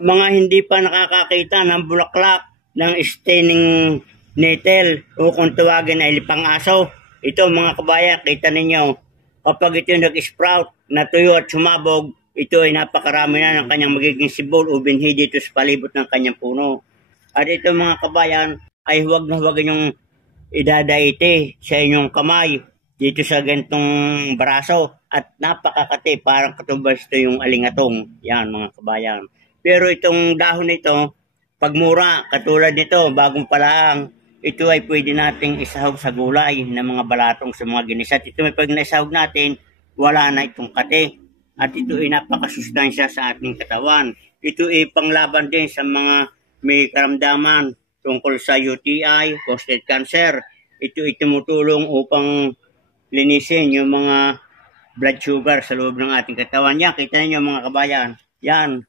Mga hindi pa nakakakita ng bulaklak ng staining nettle o kung tawagin ay lipang aso, ito mga kabayan, kita ninyo, kapag ito nag-sprout, natuyo at sumabog, ito ay napakarami na ng kanyang magiging sibol o binhi dito sa palibot ng kanyang puno. At ito mga kabayan, ay huwag na huwag yung idadaite sa inyong kamay dito sa gantong braso at napakakati, parang katumbas ito yung alingatong. Yan mga kabayan. Pero itong dahon nito, pag mura, katulad nito, bagong palaang, ito ay pwede nating isahog sa gulay ng mga balatong sa mga ginisa. At ito may pag naisahog natin, wala na itong kate. At ito ay napakasustansya sa ating katawan. Ito ay panglaban din sa mga may karamdaman tungkol sa UTI, prostate cancer. Ito ay tumutulong upang linisin yung mga blood sugar sa loob ng ating katawan. Yan, kita niyo mga kabayan. Yan.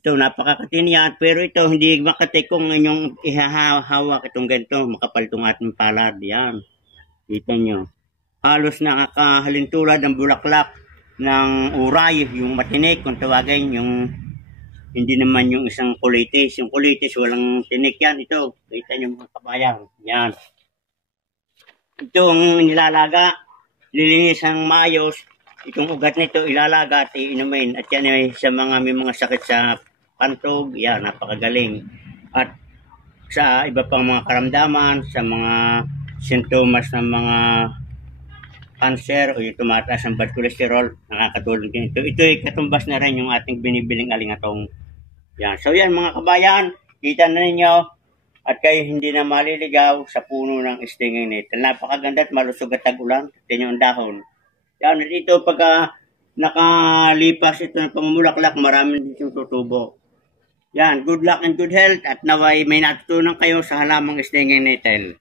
Ito, napakakatin yan. Pero ito, hindi makati kung inyong ihahawak itong ganito. Makapal itong ating palad. Yan. Kita nyo. Halos nakakahalintulad ang bulaklak ng uray. Yung matinik, kung tawagin, yung hindi naman yung isang kulitis. Yung kulitis, walang tinik yan. Ito, kita nyo mga kabayan. Yan. Ito ang nilalaga. Lilinis ang maayos. Itong ugat nito ilalaga at iinumin. At yan ay sa mga may mga sakit sa pantog, yan, napakagaling. At sa iba pang mga karamdaman, sa mga sintomas ng mga cancer o yung tumataas ang bad cholesterol, nakakatulong din ito. Ito ay katumbas na rin yung ating binibiling alingatong. Yan. So yan mga kabayan, kita na ninyo at kayo hindi na maliligaw sa puno ng stinging nettle. Napakaganda at malusog at tag-ulan. Tingnan yung dahon. Yan, ito pagka nakalipas ito ng pamumulaklak, marami din yung tutubo. Yan, good luck and good health at naway may natutunan kayo sa halamang stinging nettle.